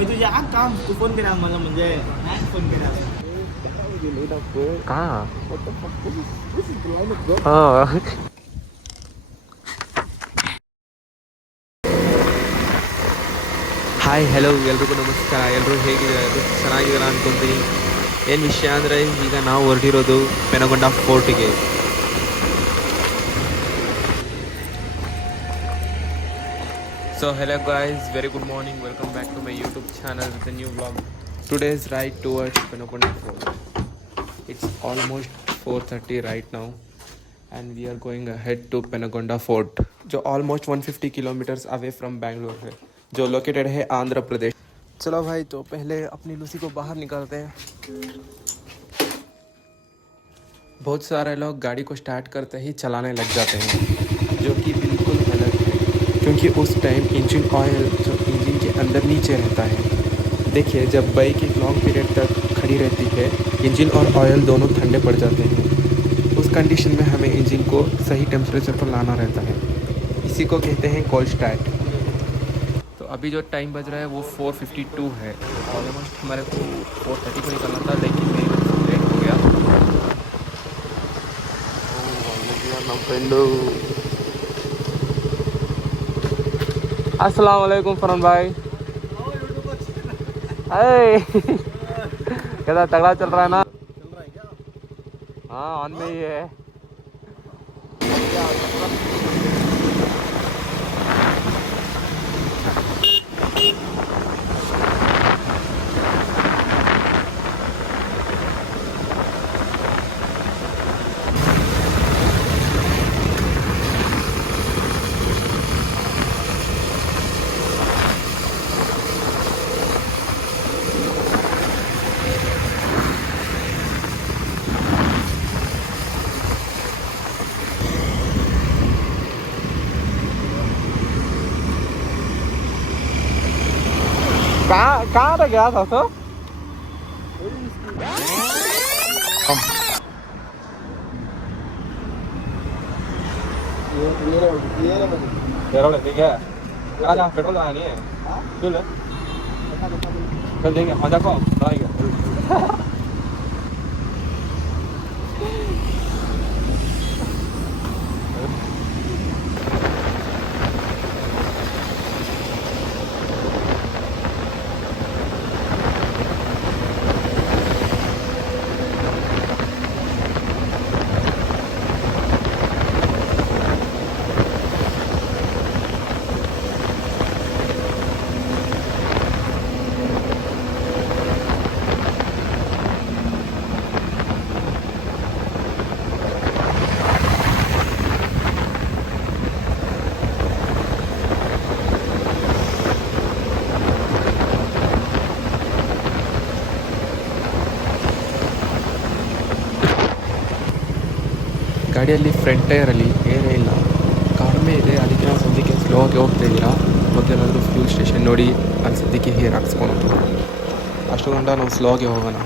मी तुझे काम तू फोन केला मला म्हणजे नाही फोन केला कहाँ हाँ ಹಾಯ್ ಹೆಲೋ ಎಲ್ರಿಗೂ ನಮಸ್ಕಾರ. ಎಲ್ಲರೂ ಹೇಗಿದ್ದಾರೆ? ಚೆನ್ನಾಗಿದ್ದಾರೆ ಅಂದ್ಕೊತೀನಿ. ಏನು ವಿಷಯ ಅಂದರೆ ಈಗ ನಾವು ಹೊರಟಿರೋದು ಪೆನಗೊಂಡ ಫೋರ್ಟಿಗೆ. So hello guys, very good morning. Welcome back to my YouTube channel with new vlog. Today's ride towards Penukonda fort. It's almost 4:30 right now and we are going ahead to Penagonda Fort, जो almost 150 kilometers away from Bangalore है, जो located है आंध्र प्रदेश. चलो भाई, तो पहले अपनी Lucy को बाहर निकालते हैं. बहुत सारे लोग गाड़ी को स्टार्ट करते ही चलाने लग जाते हैं, जो कि बिल्कुल गलत है, क्योंकि उस टाइम इंजन ऑयल जो इंजन के अंदर नीचे रहता है. देखिए, जब बाइक एक लॉन्ग पीरियड तक खड़ी रहती है, इंजन और ऑयल दोनों ठंडे पड़ जाते हैं. उस कंडीशन में हमें इंजन को सही टेम्परेचर पर लाना रहता है. इसी को कहते हैं कोल्ड स्टार्ट. तो अभी जो टाइम बज रहा है वो 4:52 है. ऑलमोस्ट हमारे को 4:30 को निकलना था, लेकिन मेरी वजह से लेट हो गया. अस्सलाम वालेकुम फरहान भाई. कैसा तगड़ा चल रहा है ना? हाँ, ऑन में ही है. कहाँ तक गया था तो? ठीक है. आजा, पेट्रोल डालना नहीं है. चल चल देंगे. आजा को डालेंगे. ಗಾಡಿಯಲ್ಲಿ ಫ್ರಂಟ್ ಟೈರಲ್ಲಿ ಏನೇ ಇಲ್ಲ, ಕಡಿಮೆ ಇದೆ. ಅದಕ್ಕೆ ನಾವು ಸದ್ಯಕ್ಕೆ ಸ್ಲೋ ಆಗಿ ಹೋಗ್ತಾ ಇದ್ದೀರಾ. ಮೊದಲೇನಾದರೂ ಫ್ಯೂಲ್ ಸ್ಟೇಷನ್ ನೋಡಿ ಅಲ್ಲಿ ಸದ್ಯಕ್ಕೆ ಹೇರ್ ಹಾಕ್ಸ್ಕೊಳೋದು. ಅಷ್ಟು ಗಂಟ ನಾವು ಸ್ಲೋ ಆಗಿ ಹೋಗೋಣ.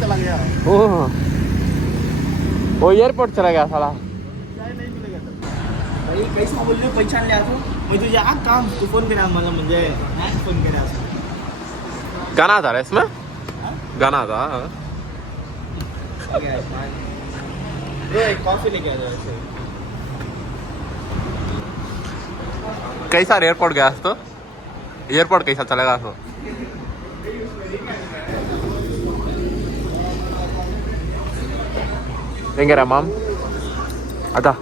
चला गया. वो एयरपोर्ट चला गया साला. नहीं मिलेगा भाई. कैसा बोलले पहचान लिया तू. मी तुझे काम तू फोन केला मला म्हणजे नाही फोन केला. गाना था इसमें. गाना था. एक कॉफी लेके आ जाओ. कैसा एयरपोर्ट गया तो? एयरपोर्ट कैसा चलेगा तो? देंगे राम. आता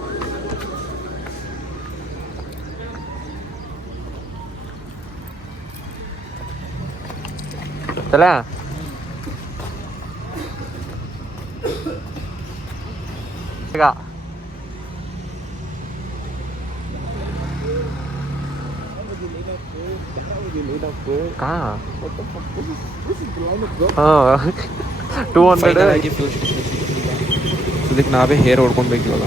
चला. कहाँ? हाँ 200 ಫೈನಲ್ ಆಗಿ ಫ್ಯೂಲ್ ಸ್ಟೇಷನ್ ಸಿಕ್ಕಿಲ್ಲ. ಇದಕ್ಕೆ ನಾವೇ ಹೇರ್ ಹೊಡ್ಕೊಳ್ಬೇಕು ಇವಾಗ.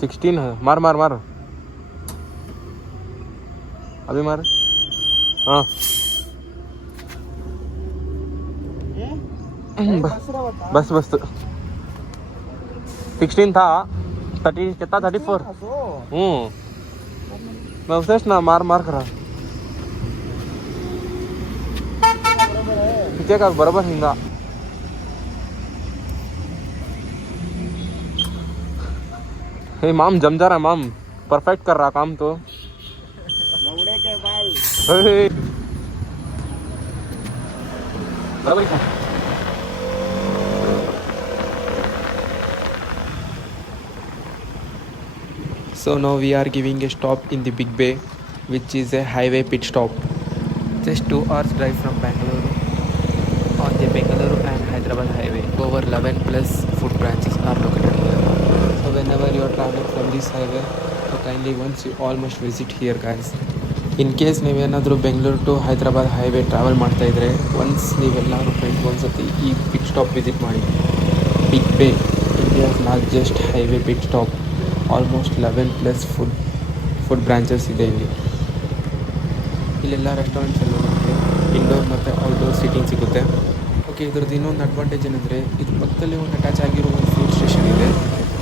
16 है. मार अभी मार. हाँ बस 16 था. 30 कितना 34. मैं उसे ना मार करा पीछे का बराबर हिंगा. हे माम जम जा रहा माम. परफेक्ट कर रहा काम तो. लौड़े के बाल. बराबर. So now we are giving a stop in the Big Bay, which is a highway pit stop. Just 2 hours drive from Bangalore on the Bangalore and Hyderabad highway. Over 11 plus food branches are located here. So whenever you are traveling from this highway, so kindly once you all must visit here guys. In case ನೀವೇನಾದರೂ Bengaluru to Hyderabad highway travel ಮಾಡ್ತಾ ಇದ್ದರೆ once ನೀವೆಲ್ಲರೂ friends ಒಂದ್ಸತಿ ಈ pit stop visit ಮಾಡಿ. Big Bay India's largest highway pit stop. Almost 11 plus food branches ಇದೆ ಇಲ್ಲಿ. ಇಲ್ಲೆಲ್ಲ ರೆಸ್ಟೋರೆಂಟ್ಸ್ ಎಲ್ಲ ನಮಗೆ ಇಂಡೋರ್ ಮತ್ತು ಔಟ್ಡೋರ್ ಸೀಟಿಂಗ್ ಸಿಗುತ್ತೆ. ಓಕೆ, ಇದ್ರದ್ದು ಇನ್ನೊಂದು ಅಡ್ವಾಂಟೇಜ್ ಏನಂದರೆ ಇದ್ರ ಪಕ್ಕದಲ್ಲಿ ಒಂದು ಅಟ್ಯಾಚ್ ಆಗಿರೋ ಒಂದು ಫುಡ್ ಸ್ಟೇಷನ್ ಇದೆ.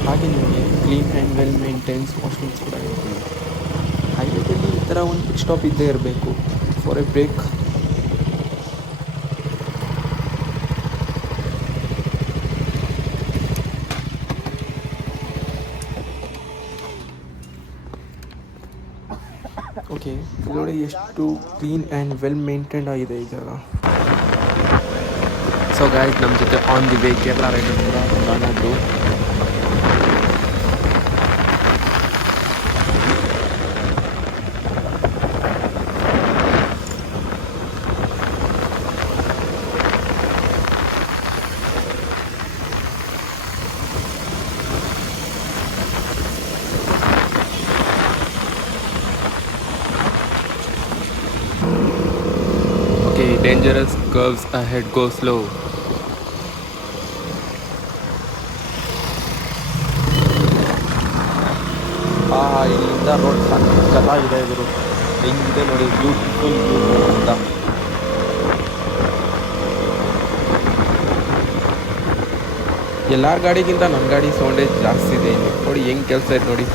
ಹಾಗೆ ನಿಮಗೆ clean and well maintains washrooms ಕೂಡ ಇರುತ್ತೆ. ಹೈವೇದಲ್ಲಿ ಈ ಥರ ಒಂದು ಪಿಟ್ ಸ್ಟಾಪ್ ಇದ್ದೇ ಇರಬೇಕು ಫಾರ್ ಎ ಬ್ರೇಕ್. ಓಕೆ, ನೋಡಿ ಎಷ್ಟು ಕ್ಲೀನ್ ಆ್ಯಂಡ್ ವೆಲ್ ಮೇಂಟೈನ್ಡ್ ಆಗಿದೆ ಈ ಜಾಗ. ಸೊ ಗಾಯ್ಸ್, ನಮ್ಮ ಜೊತೆ on the way Kerala rider ಕೂಡ ಬಂದಾನದ್ದು. Dangerous curves ahead, go slow. ಇಲ್ಲಿಂದ ರೋಡ್ ಸಕ್ಕತ್ತಾಗಿದೆ ಗುರು. ಹೆಂಗಿದೆ ನೋಡಿ, ಬ್ಯೂಟಿಫುಲ್ ವ್ಯೂ ಅಂತ. ಎಲ್ಲರ ಗಾಡಿಗಿಂತ ನನ್ನ ಗಾಡಿ ಸೌಂಡೇಜ್ ಜಾಸ್ತಿ ಇದೆ ಇಲ್ಲಿ. ನೋಡಿ ಹೆಂಗೆ ಕೆಲಸ ಇದೆ ನೋಡಿ.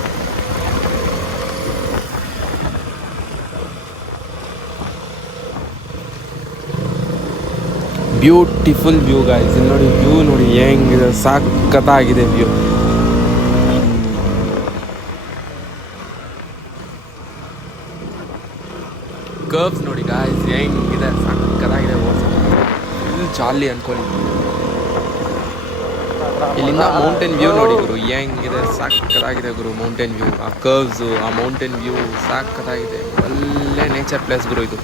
Beautiful view guys. ಇಲ್ಲಿ ನೋಡಿ ವ್ಯೂ ನೋಡಿ ಹೆಂಗಿದೆ, ಸಕ್ಕತ್ತಾಗಿದೆ ವ್ಯೂ. ಕರ್ವ್ಸ್ ನೋಡಿ ಗಾಯ್ಸ್ ಹೆಂಗಿದೆ, ಸಕ್ಕತ್ತಾಗಿದೆ. ಫುಲ್ ಜಾಲಿ ಅನ್ಕೊಳ್ಳಿ. ಇಲ್ಲಿಂದ ಮೌಂಟೇನ್ ವ್ಯೂ ನೋಡಿ ಗುರು, ಹೆಂಗಿದೆ, ಸಕ್ಕತ್ತಾಗಿದೆ ಗುರು ಮೌಂಟೇನ್ ವ್ಯೂ. ಆ ಕರ್ವ್ಸು, ಆ ಮೌಂಟೇನ್ ವ್ಯೂ ಸಕ್ಕತ್ತಾಗಿದೆ. ಒಳ್ಳೆ ನೇಚರ್ ಪ್ಲೇಸ್ ಗುರು ಇದು.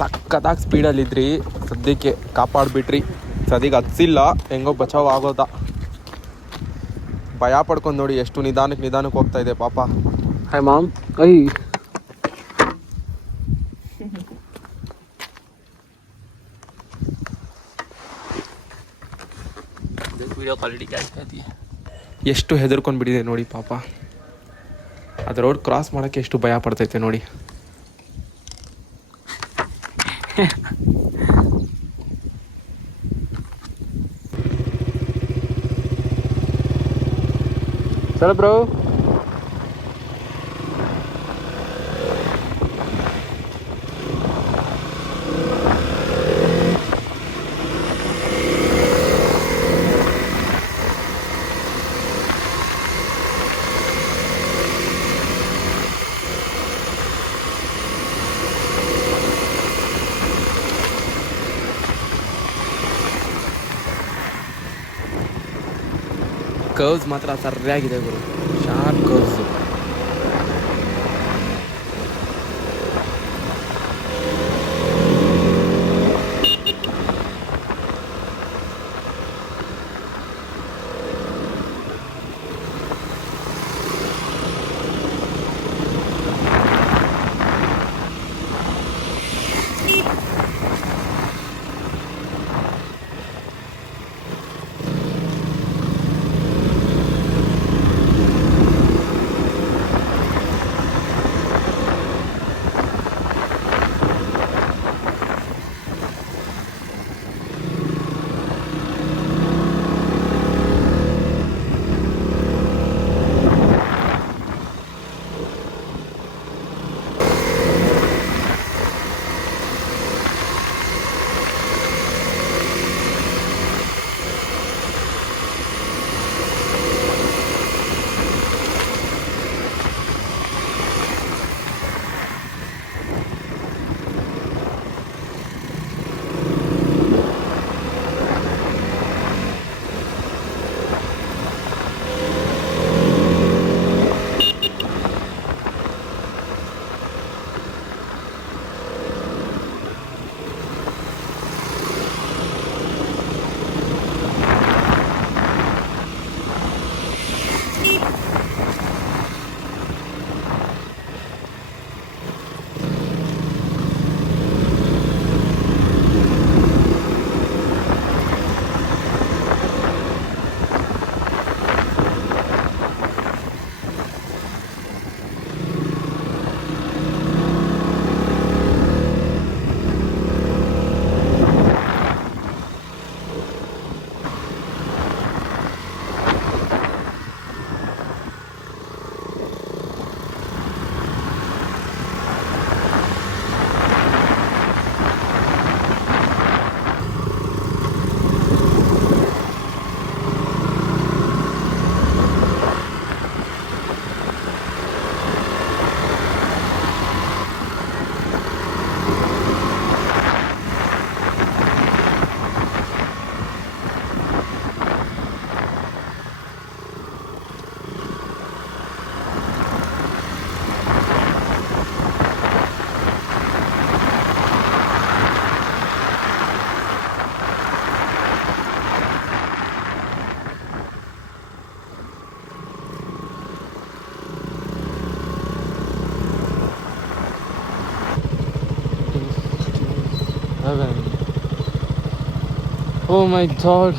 ಸಕ್ಕತ್ತಾಗಿ ಸ್ಪೀಡಲ್ಲಿದ್ರಿ, ಸದ್ಯಕ್ಕೆ ಕಾಪಾಡಿಬಿಟ್ರಿ. ಸದ್ಯಕ್ಕೆ ಹತ್ಸಿಲ್ಲ, ಹೆಂಗೋ ಬಚಾವ್ ಆಗೋದ. ಭಯ ಪಡ್ಕೊಂಡು ನೋಡಿ ಎಷ್ಟು ನಿಧಾನಕ್ಕೆ ಹೋಗ್ತಾ ಇದೆ ಪಾಪ. Hi ma'am. ವಿಡಿಯೋ ಕ್ವಾಲಿಟಿ ಎಷ್ಟು ಹೆದರ್ಕೊಂಡು ಬಿಟ್ಟಿದೆ ನೋಡಿ ಪಾಪ. ಅದು ರೋಡ್ ಕ್ರಾಸ್ ಮಾಡೋಕ್ಕೆ ಎಷ್ಟು ಭಯ ಪಡ್ತೈತೆ ನೋಡಿ. ಚಲೋ ಬ್ರೋ. ಕರ್ವ್ಸ್ ಮಾತ್ರ ಸರಿಯಾಗಿದೆ ಗುರು, sharp curves. heaven. Oh my god.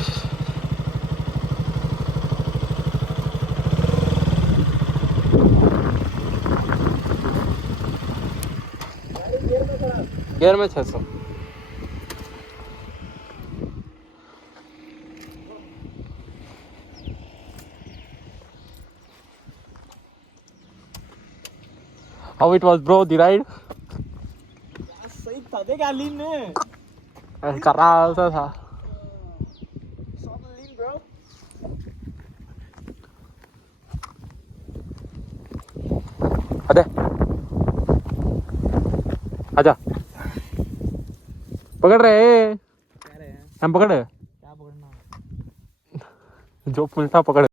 Gear में 600. How it was, bro? The ride? सही था, देख लीन ने करासा था. लीन ब्रो. अरे आजा, पकड़ रहे हैं. क्या रहे हैं? हम पकड़ रहे. क्या पकड़ना? जो उल्टा पकड़.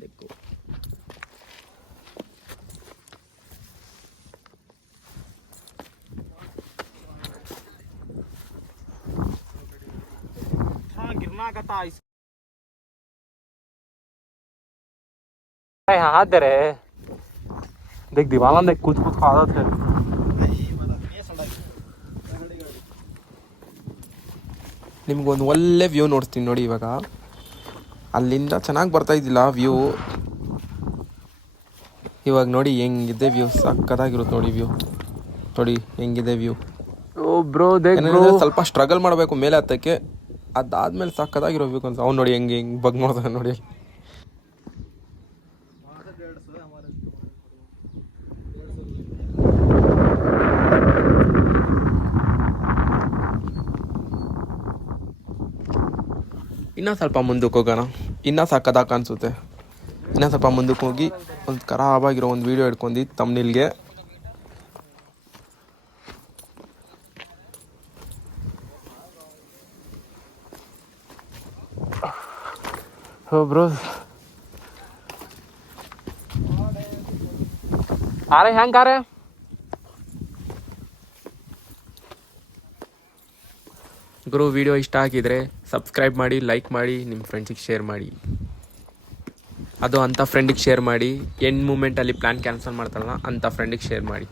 देखो हाँ गिरना का था इस हाथ दे रहे. देख दीवाना देख, कुछ कुछ आदत है. ನಿಮ್ಗೊಂದು ಒಳ್ಳೆ ವ್ಯೂ ನೋಡ್ತೀನಿ ನೋಡಿ. ಇವಾಗ ಅಲ್ಲಿಂದ ಚೆನ್ನಾಗಿ ಬರ್ತಾ ಇದ್ದಿಲ್ಲ ವ್ಯೂ. ಇವಾಗ ನೋಡಿ ಹೆಂಗಿದೆ ವ್ಯೂ, ಸಕ್ಕತ್ತಾಗಿರುತ್ತೆ ನೋಡಿ ವ್ಯೂ. ನೋಡಿ ಹೆಂಗಿದೆ ವ್ಯೂ. ಓ ಬ್ರೋ ದೇಖ್ ಬ್ರೋ, ಸ್ವಲ್ಪ ಸ್ಟ್ರಗಲ್ ಮಾಡಬೇಕು ಮೇಲೆ ಹತ್ತಕ್ಕೆ. ಅದಾದ್ಮೇಲೆ ಸಕ್ಕತ್ತಾಗಿರೋ ವ್ಯೂ ಅಂತ. ಅವ್ನು ನೋಡಿ ಹೆಂಗೆ ಬಗ್ ನೋಡ್ತಾನೆ ನೋಡಿ. ಇನ್ನೂ ಸ್ವಲ್ಪ ಮುಂದಕ್ಕೆ ಹೋಗೋಣ, ಇನ್ನೂ ಸಕ್ಕತ್ತಾಗಿ ಕಾಣಿಸುತ್ತೆ. ಇನ್ನೂ ಸ್ವಲ್ಪ ಮುಂದಕ್ಕೆ ಹೋಗಿ ಒಂದು ಖರಾಬಾಗಿರೋ ಒಂದು ವೀಡಿಯೋ ಹಿಡ್ಕೊಂಡು ತಮ್ನಿಲ್ಗೆ. हो ब्रो, आ रहे हैं, आ रहे. ಗುರು ವಿಡಿಯೋ ಇಷ್ಟ ಆಗಿದ್ರೆ ಸಬ್ಸ್ಕ್ರೈಬ್ ಮಾಡಿ, ಲೈಕ್ ಮಾಡಿ, ನಿಮ್ಮ ಫ್ರೆಂಡ್ಸಿಗೆ ಶೇರ್ ಮಾಡಿ. ಅದು ಅಂಥ ಫ್ರೆಂಡಿಗೆ ಶೇರ್ ಮಾಡಿ. ಎಂಡ್ ಮೂಮೆಂಟಲ್ಲಿ ಪ್ಲ್ಯಾನ್ ಕ್ಯಾನ್ಸಲ್ ಮಾಡ್ತಾರಲ್ಲ ಅಂಥ ಫ್ರೆಂಡಿಗೆ ಶೇರ್ ಮಾಡಿ.